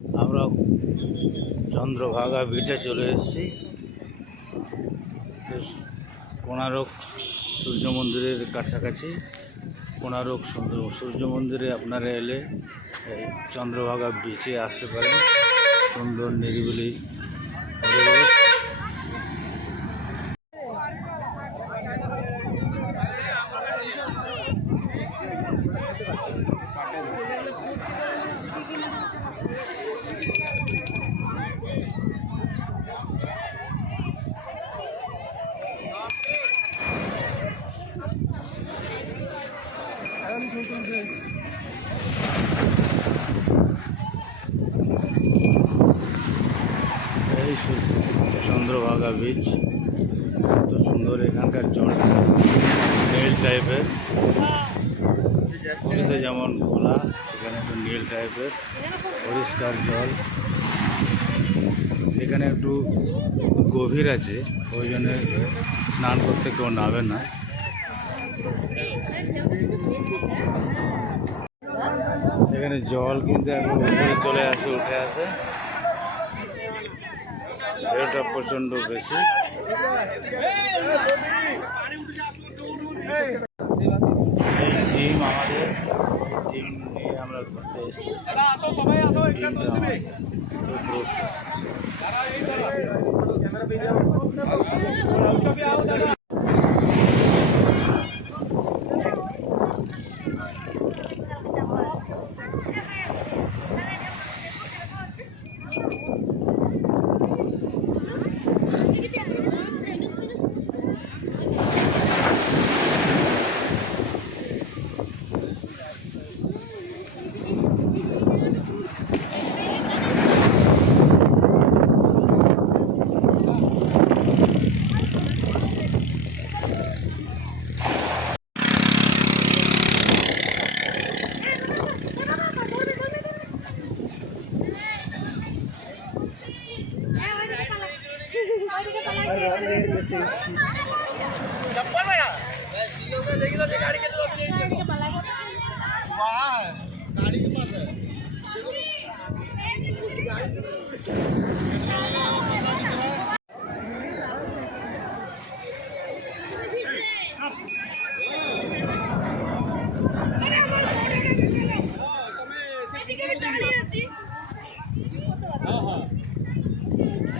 আমরা চন্দ্রভাগা বিচে চলে এসেছি। কোণারক সূর্য মন্দিরের কাছাকাছি। কোণারক সূর্য মন্দিরে আপনারা এলে এই চন্দ্রভাগা বিচে আসতে পারেন। সুন্দর নিরিবিলি পরিবেশ। এই চন্দ্রভাগা বিচ কত সুন্দর। এখানকার জলটা নীল টাইপের, পুরীতে যেমন ঘোলা, এখানে একটু নীল টাইপের পরিষ্কার জল। এখানে একটু গভীর আছে, ওই জন্য স্নান করতে কেউ নামে না। এখানে জল কিন্তু একদম উপরে চলে আসে, উঠে আসে। ঢেউটা প্রচণ্ড বেশি। ডিম আমাদের ডিম নিয়ে আমরা ঘুরতে এসেছি।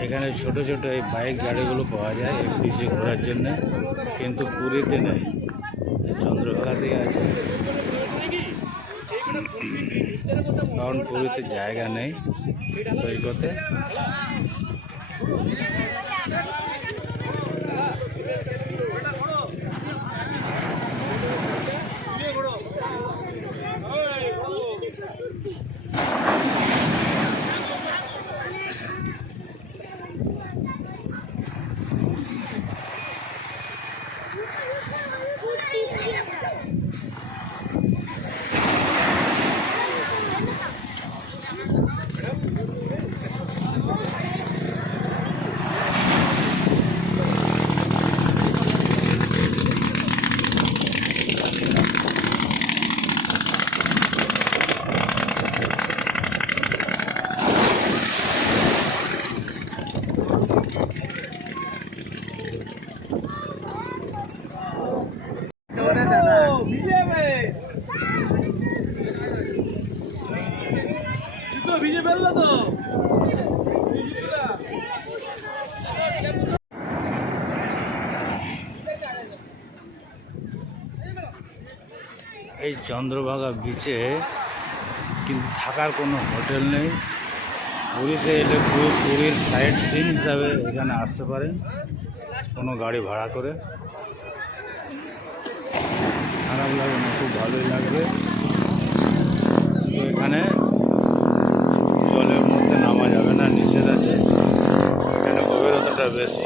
এখানে ছোট ছোট এই বাইক গাড়িগুলো পাওয়া যায় এই বিচে ঘোরার জন্য, কিন্তু পুরীতে নেই, চন্দ্রভাগাতেই আছে। কারণ পুরীতে জায়গা নেই তৈরি করতে। ভিজে ফেললো তো। এই চন্দ্রভাগা বিচে কিন্তু থাকার কোনো হোটেল নেই। পুরীতে এলে পুরীর সাইট সিন হিসাবে এখানে আসতে পারেন কোনো গাড়ি ভাড়া করে। খারাপ লাগবে না, খুব ভালোই লাগবে। তো এখানে জলের মধ্যে নামা যাবে না, নিষেধ আছে। এখানে গভীরতাটা বেশি।